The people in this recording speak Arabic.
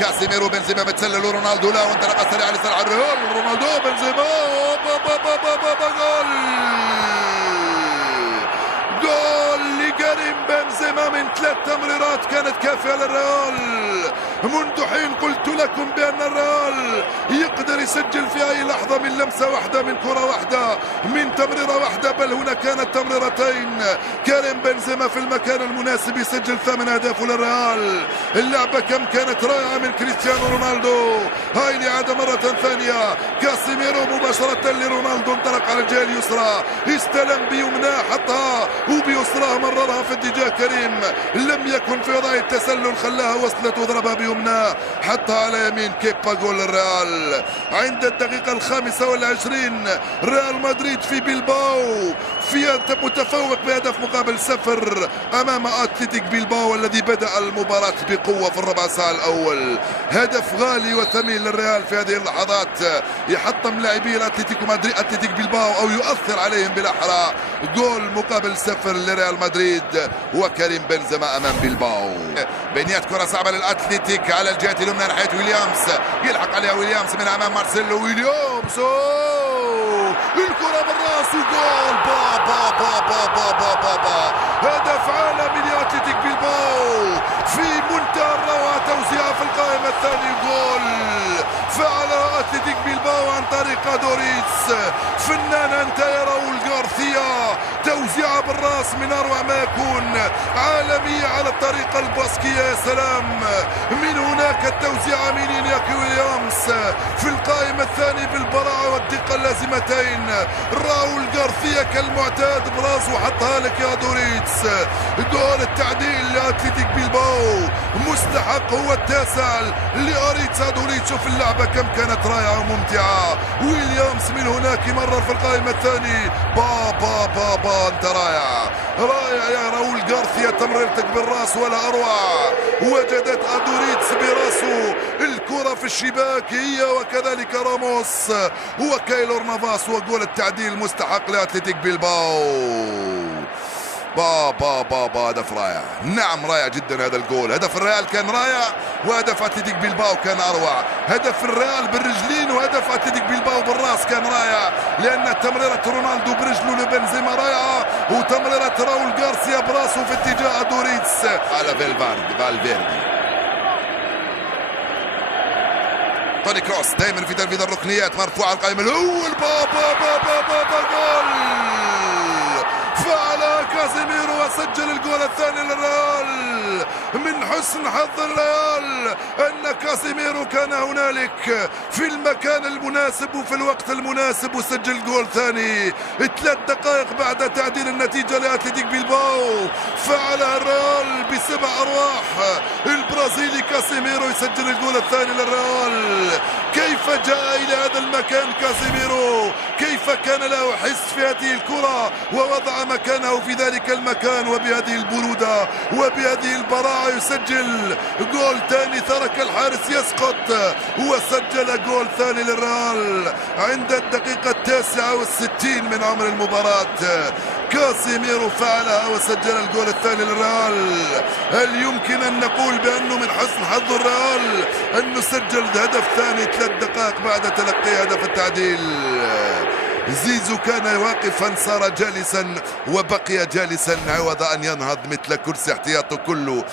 كاسيميرو بنزيما بتسلل رونالدو لا وانطلقه سريعه لصالح الريال. رونالدو بنزيما جول لكريم بنزيما من 3 تمريرات كانت كافيه للريال. منذ حين قلت لكم بان الريال يقدر يسجل في اي لحظه من لمسه واحده، من كره واحده، من تمريره واحده، بل هنا كانت تمريرتين. كريم بنزيما في المكان المناسب يسجل 8 اهداف للريال. اللعبه كم كانت رائعه من كريستيانو رونالدو. هاي الاعاده مره ثانيه. كاسيميرو مباشره لرونالدو، انطلق على الجهه اليسرى، استلم بيمناه، حطها وبيسراه مررها في اتجاه كريم، لم يكن في وضع التسلل، خلاها وصلت وضربها بيمناه، حطها على يمين كيبا. جول الريال عند الدقيقة 25. ريال مدريد في بلباو في متفوق بهدف مقابل 0 امام اتلتيك بلباو الذي بدأ المباراة بقوة في الربع ساعة الاول. هدف غالي وثمين للريال في هذه اللحظات، يحطم لاعبي اتلتيك بلباو او يؤثر عليهم بالاحرى. جول مقابل 0 لريال مدريد وكريم بنزيما امام بلباو. بينيات كرة صعبة للاتلتيك على الجهة اليمنى ناحية ويليامز، يلحق عليها ويليامز من امام مارسيلو. ويليامز الكرة بالراس وجول. با با با با با با با با. هدف عالمي لاتلتيك بلباو في منتهى الروعة، توزيعها في القائمة الثانية. جول فعلها اتلتيك بلباو عن طريق دوريتس. فنان انت يا راؤول غارثيا، توزيعها بالراس من اروع ما يكون، عالمية على الطريقة الباسكية. يا سلام، من هناك التوزيع من إنياكي ويليامز في القائمة الثانية بالبراعة والدقة اللازمتين. راؤول غارثيا كالمعتاد براسه حطها لك يا دوريتس. جول التعديل لاتلتيك بلباو، مستحق هو التاسع لأريتس دوريتس. شوف اللعبة كم كانت رائعة وممتعة. ويليامز من هناك مرر في القائمة الثانية. با با با با انت رائع رائع يا راؤول غارثيا، تمريرتك بالراس ولا اروع. وجدت ادوريتس براسه الكرة في الشباك، هي وكذلك راموس وكايلور نافاس. وجول التعديل مستحق لاتلتيك بلباو. با با با با هدف رائع، نعم رائع جدا هذا الجول. هدف الريال كان رائع وهدف اتلتيك بلباو كان اروع. هدف الريال بالرجلين وهدف اتلتيك بلباو بالراس كان رائع، لان تمريرة رونالدو برجله لبنزيما رائعة، وتمريرة راؤول غارثيا براسه في اتجاه دوريتس على فالفيردي. توني كروس دائما في تنفيذ الركنيات، مرفوعة القائمة الاول. با با با با با, با جول فعل كاسيميرو وسجل الجول الثاني للريال. من حسن حظ الريال ان كاسيميرو كان هنالك في المكان المناسب وفي الوقت المناسب وسجل جول ثاني 3 دقائق بعد تعديل النتيجة لاتلتيك بلباو. فعلها الريال ب7 ارواح. البرازيلي كاسيميرو يسجل الجول الثاني للريال. كيف جاء الى هذا المكان كاسيميرو؟ كيف كان له حس في هذه الكرة ووضع مكانه في ذلك المكان، وبهذه البرودة وبهذه البراعة يسجل جول ثاني. ترك الحارس يسقط وسجل جول ثاني للريال عند الدقيقة 69 من عمر المباراة. كاسيميرو فعلها وسجل الجول الثاني للريال. هل يمكن ان نقول بانه من حسن حظ الريال انه سجل هدف ثاني 3 دقائق بعد تلقي هدف التعديل؟ زيزو كان واقفا صار جالسا وبقي جالسا عوض ان ينهض مثل كرسي احتياطه كله.